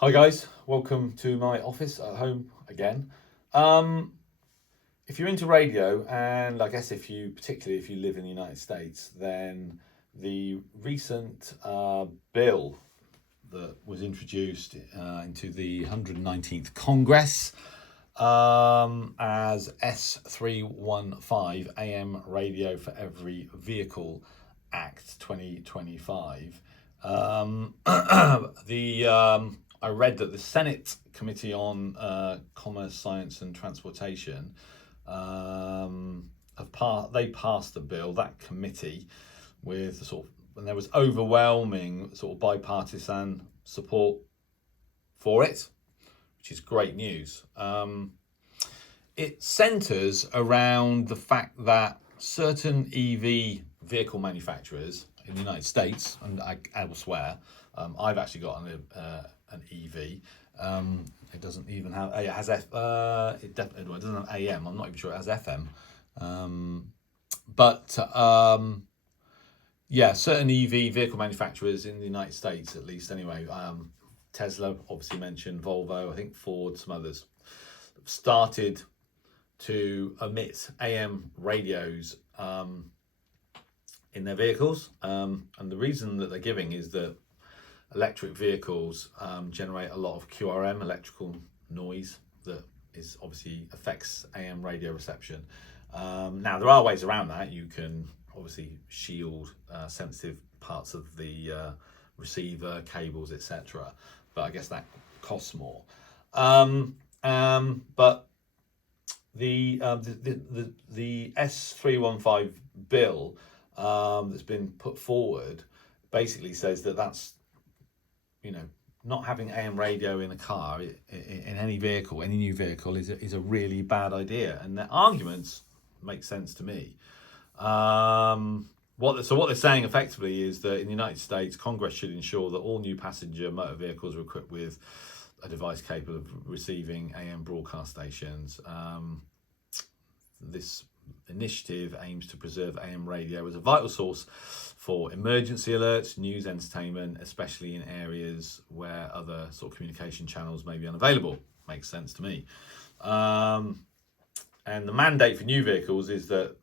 Hi guys, welcome to my office at home again. If you're into radio, and I guess particularly if you live in the United States, then the recent bill that was introduced into the 119th Congress as S.315 AM Radio for Every Vehicle Act 2025. I read that the Senate Committee on Commerce, Science and Transportation they passed the bill, that committee, with and there was overwhelming bipartisan support for it, which is great news. It centres around the fact that certain EV vehicle manufacturers in the United States and elsewhere, I've actually got an EV. It doesn't even have. It has it doesn't have AM. I'm not even sure it has FM. Certain EV vehicle manufacturers in the United States, at least anyway. Tesla, obviously mentioned, Volvo, I think Ford, some others, started to emit AM radios in their vehicles. And the reason that they're giving is that electric vehicles generate a lot of QRM, electrical noise, that is obviously affects AM radio reception. Now, there are ways around that. You can obviously shield sensitive parts of the receiver, cables, etc. But I guess that costs more. But the S.315 bill that's been put forward basically says that that's, not having AM radio in a car, in any vehicle, any new vehicle, is a really bad idea. And their arguments make sense to me. What they're saying effectively is that in the United States, Congress should ensure that all new passenger motor vehicles are equipped with a device capable of receiving AM broadcast stations. This initiative aims to preserve AM radio as a vital source for emergency alerts, news, entertainment, especially in areas where other communication channels may be unavailable. Makes sense to me. And the mandate for new vehicles is that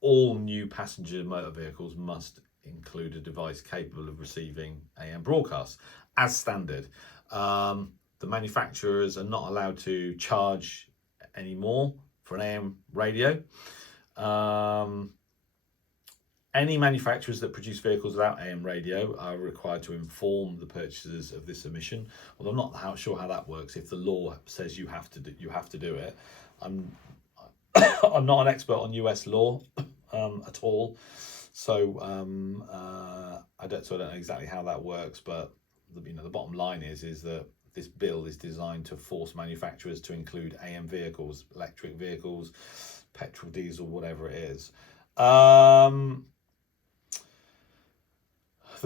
all new passenger motor vehicles must include a device capable of receiving AM broadcasts as standard. The manufacturers are not allowed to charge any more for an AM radio. Any manufacturers that produce vehicles without AM radio are required to inform the purchasers of this omission. Although I'm not sure how that works. If the law says you have to do it, I'm not an expert on US law at all, so I don't know exactly how that works. But the bottom line is that this bill is designed to force manufacturers to include AM vehicles, electric vehicles, petrol, diesel, whatever it is. The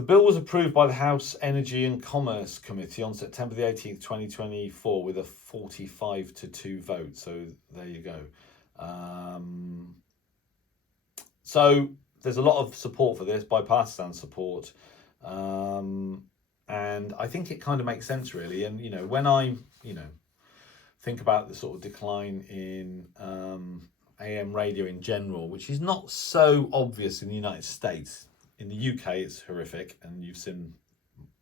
bill was approved by the House Energy and Commerce Committee on September the 18th, 2024, with a 45-2 vote. So there you go. So there's a lot of support for this, bipartisan support. And I think it kind of makes sense, really. And, when I, think about the decline in AM radio in general, which is not so obvious in the United States. In the UK, it's horrific, and you've seen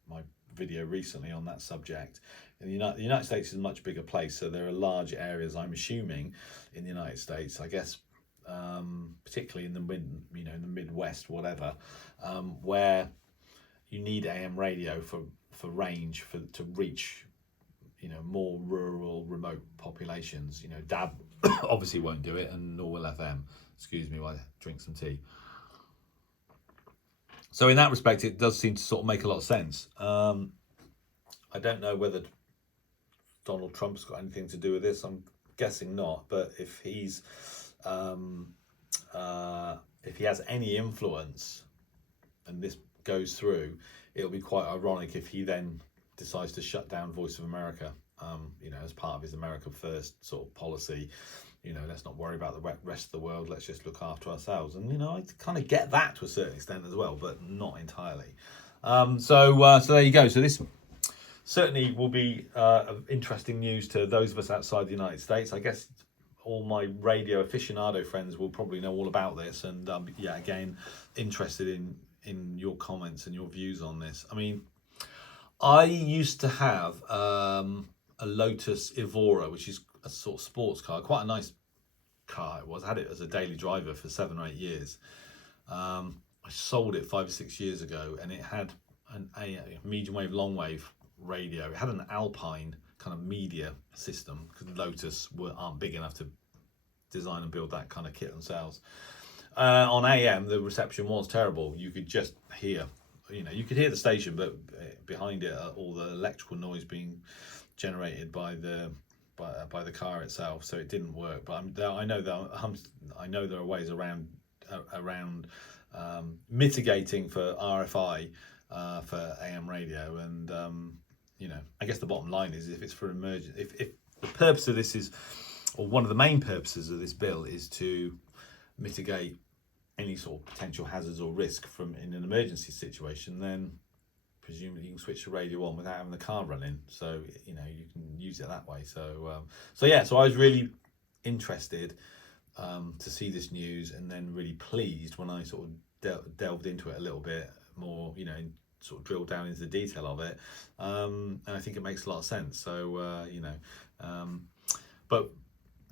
my video recently on that subject. In the United States is a much bigger place, so there are large areas, I'm assuming, in the United States, I guess, particularly in the Midwest, whatever, where you need AM radio for range, to reach, more rural, remote populations. DAB obviously won't do it, and nor will FM. Excuse me while I drink some tea. So in that respect, it does seem to make a lot of sense. I don't know whether Donald Trump's got anything to do with this. I'm guessing not. But if he has any influence, and this goes through, it'll be quite ironic if he then decides to shut down Voice of America. As part of his America First policy. Let's not worry about the rest of the world. Let's just look after ourselves. And, I kind of get that to a certain extent as well, but not entirely. So there you go. So certainly will be of interesting news to those of us outside the United States. I guess all my radio aficionado friends will probably know all about this, and yeah, again, interested in your comments and your views on this. I mean, I used to have a Lotus Evora, which is a sort of sports car, quite a nice car it was. I had it as a daily driver for 7 or 8 years. I sold it 5 or 6 years ago, and it had a medium wave, long wave radio. It had an Alpine kind of media system, because Lotus aren't big enough to design and build that kind of kit themselves. On AM, the reception was terrible. You could just hear, you could hear the station, but behind it, all the electrical noise being generated by the car itself, so it didn't work. But I know there are ways around mitigating for RFI for AM radio, and I guess the bottom line is, if it's for emergency, if the purpose of this is, or one of the main purposes of this bill is to mitigate any sort of potential hazards or risk from in an emergency situation, then presumably you can switch the radio on without having the car running, so you can use it that way. So so I was really interested to see this news, and then really pleased when I sort of delved into it a little bit more, and sort of drilled down into the detail of it, and I think it makes a lot of sense. So but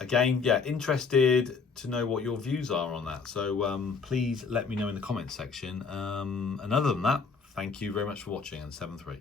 again, yeah, interested to know what your views are on that. So please let me know in the comments section. And other than that, thank you very much for watching, and 7-3.